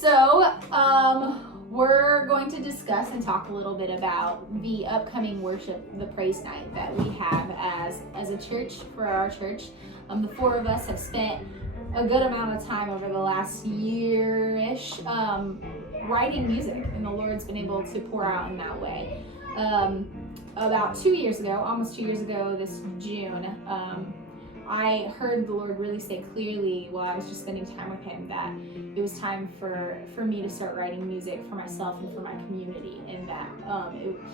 So, we're going to discuss and talk a little bit about the upcoming worship, the praise night that we have as a church for our church. The four of us have spent a good amount of time over the last year-ish writing music, and the Lord's been able to pour out in that way. About 2 years ago, almost 2 years ago this June, I heard the Lord really say clearly while I was just spending time with him that it was time for me to start writing music for myself and for my community, and that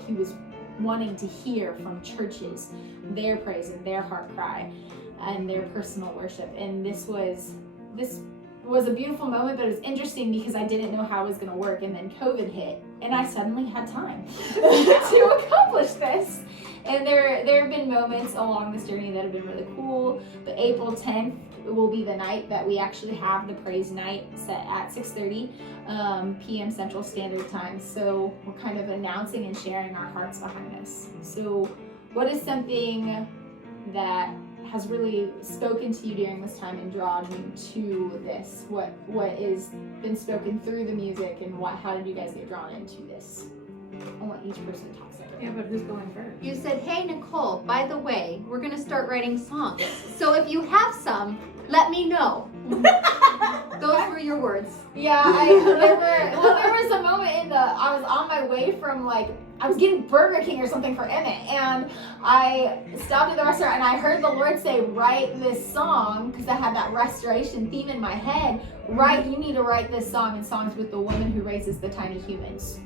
he was wanting to hear from churches their praise and their heart cry and their personal worship. And this was a beautiful moment, but it was interesting because I didn't know how it was going to work, and then COVID hit and I suddenly had time to accomplish this. And there have been moments along this journey that have been really cool, but April 10th will be the night that we actually have the praise night set at 6:30 p.m. Central Standard Time. So we're kind of announcing and sharing our hearts behind this. So what is something that has really spoken to you during this time and drawn you to this? What is been spoken through the music, and how did you guys get drawn into this? I want each person to talk separately. Yeah, but who's going first? You said, hey, Nicole, by the way, we're going to start writing songs. So if you have some, let me know. Those were your words. Yeah, there was a moment I was on my way from I was getting Burger King or something for Emmett, and I stopped at the restaurant and I heard the Lord say, write this song, because I had that restoration theme in my head. You need to write this song, and songs with the woman who raises the tiny humans.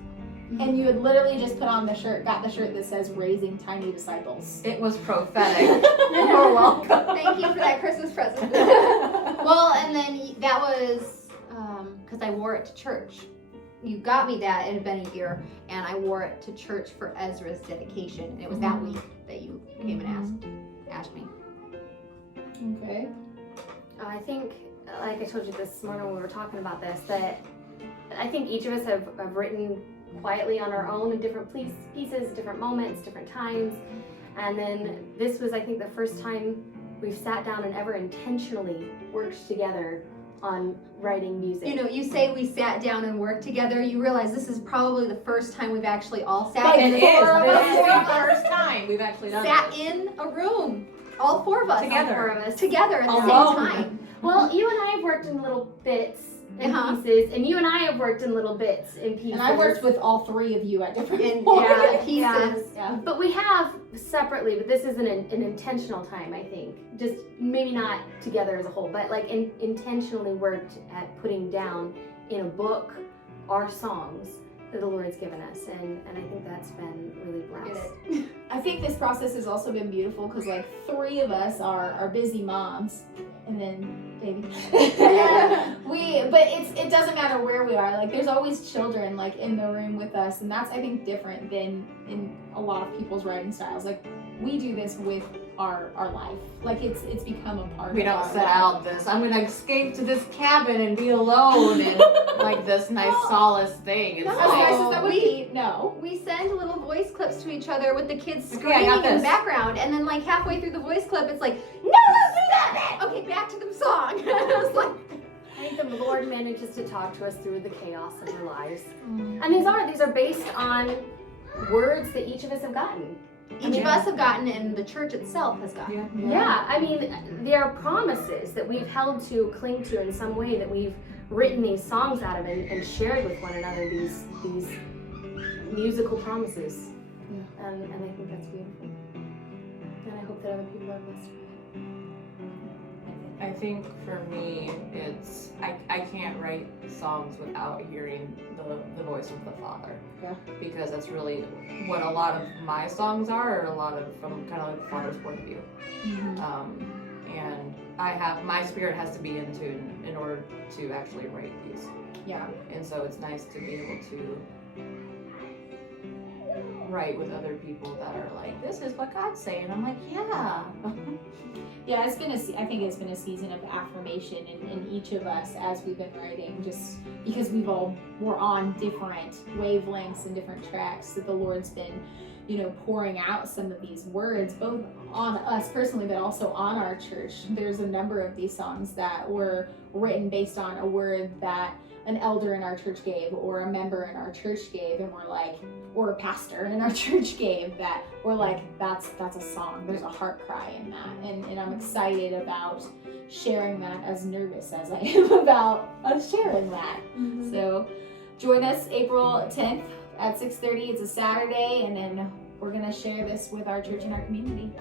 And you had literally just got the shirt that says Raising Tiny Disciples. It was prophetic. You're welcome. Thank you for that Christmas present. Well, and then that was because I wore it to church. You got me that, it had been a year, and I wore it to church for Ezra's dedication. And it was that week that you came and asked me. Okay. I think, like I told you this morning when we were talking about this, that I think each of us have written quietly on our own in different pieces, different moments, different times. And then this was, I think, the first time we've sat down and ever intentionally worked together on writing music. You know, you say we sat down and worked together, you realize this is probably the first time we've actually all sat It is. This is the us first time we've actually done sat this. in a room. All four of us. Together. All four of us. Together at the Alone. same time. Well, you and I have worked in little bits and pieces, and you and I have worked in little bits and pieces. And I worked with all three of you at different pieces. Yeah. But we have separately, but this is an intentional time, I think. Just maybe not together as a whole, but intentionally worked at putting down in a book our songs that the Lord's given us, and I think that's been really blessed. I think this process has also been beautiful because three of us are busy moms, and then baby. But it doesn't matter where we are. There's always children in the room with us, and that's, I think, different than in a lot of people's writing styles. We do this with our life. It's become a part We of don't our set life. out this, I'm going to escape to this cabin and be alone and this nice solace thing. It's No. As nice as that would We- be, no. We send little voice clips to each other with the kids Okay, I screaming got in the this. background, and then halfway through the voice clip, it's no, stop it! Okay, back to the song. It's I think the Lord manages to talk to us through the chaos of our lives. And these are based on words that each of us have gotten. each of us have gotten, and the church itself has gotten. Yeah, I mean, there are promises that we've held to, cling to in some way, that we've written these songs out of and shared with one another, these musical promises. Yeah. And I think that's beautiful. And I hope that other people are blessed. I think for me, it's I can't write songs without hearing the voice of the Father. Yeah. Because that's really what a lot of my songs are, from kind of the Father's point of view. And my spirit has to be in tune in order to actually write these. Yeah. And so it's nice to be able to write with other people that are this is what God's saying. I'm yeah. Yeah, I think it's been a season of affirmation in each of us as we've been writing, just because we're on different wavelengths and different tracks that the Lord's been pouring out some of these words, both on us personally, but also on our church. There's a number of these songs that were written based on a word that an elder in our church gave, or a member in our church gave, and we're like, or a pastor in our church gave, that we're like, that's a song. There's a heart cry in that. And I'm excited about sharing that, as nervous as I am about us sharing that. Mm-hmm. So join us April 10th at 6:30. It's a Saturday, and then we're gonna share this with our church and our community.